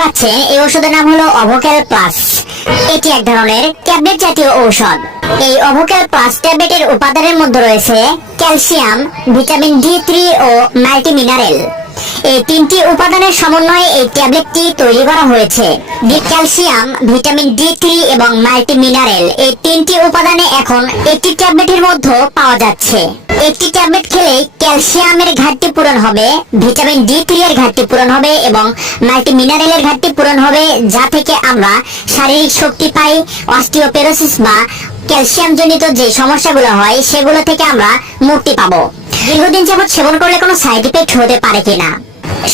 পাচ্ছেন এই ওষুধের নাম হলো অভোকেল প্লাস এটি এক ধরনের ট্যাবলেট জাতীয় ঔষধ। এই অভোকেল প্লাস ট্যাবলেটের উপাদানের মধ্যে রয়েছে ক্যালসিয়াম, ভিটামিন ডি থ্রি ও মাল্টিমিনারেল। এই তিনটি উপাদানের সমন্বয়ে এই ট্যাবলেটটি তৈরি করা হয়েছে। ক্যালসিয়াম, ভিটামিন ডি থ্রি এবং মাল্টিমিনারেল। এই তিনটি উপাদানে এখন একটি ট্যাবলেটের মধ্যে পাওয়া যাচ্ছে। একটি ট্যাবলেট খেলে ক্যালসিয়ামের ঘাটতি পূরণ হবে, ভিটামিন ডি থ্রি এর ঘাটতি পূরণ হবে এবং মাল্টি মিনারেলের ঘাটতি পূরণ হবে, যা থেকে আমরা শারীরিক শক্তি পাই, অস্টিওপেরোসিস বা ক্যালসিয়াম জনিত যে সমস্যাগুলো হয়, সেগুলো থেকে আমরা মুক্তি পাবো। দীর্ঘদিন যাবৎ সেবন করলে কোনো সাইড ইফেক্ট হতে পারে কিনা?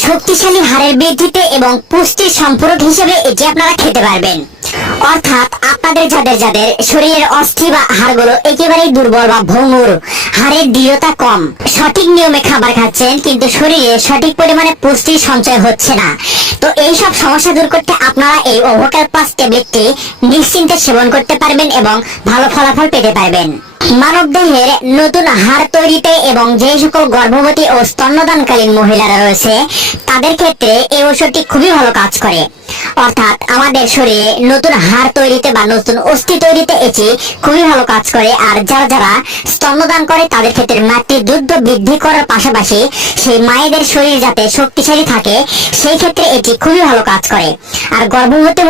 শক্তিশালী হাড়ের বৃদ্ধিতে এবং পুষ্টির সম্পূরক হিসেবে এটি আপনারা খেতে পারবেন। অর্থাৎ আপনাদের যাদের যাদের শরীরের অস্থি বা হাড়গুলো একেবারেই দুর্বল বা ভঙ্গুর, হাড়ের দৃঢ়তা কম, সঠিক নিয়মে খাবার খাচ্ছেন কিন্তু শরীরে সঠিক পরিমাণে পুষ্টির সঞ্চয় হচ্ছে না। তো এই সব সমস্যা দূর করতে আপনারা এই ওভোকাল প্লাস ট্যাবলেটটি নিশ্চিন্তে সেবন করতে পারবেন এবং ভালো ফলাফল পেতে পারবেন। মানব দেহের নতুন হাড় তৈরিতে এবং যে সকল গর্ভবতী ও স্তন্যদানকালীন মহিলারা রয়েছে, তাদের ক্ষেত্রে এই ওষুধটি খুবই ভালো কাজ করে। অর্থাৎ আমাদের শরীরে নতুন হাড় তৈরিতে বা নতুন অস্থি তৈরিতে এটি খুবই ভালো কাজ করে, আর যারা যারা স্তন্যদান করে, তাদের ক্ষেত্রে মাতৃ দুধ বৃদ্ধি করার পাশাপাশি সেই মায়েদের শরীর যাতে শক্তিশালী থাকে, সেই ক্ষেত্রে এটি খুবই ভালো কাজ করে। আর গর্ভবতী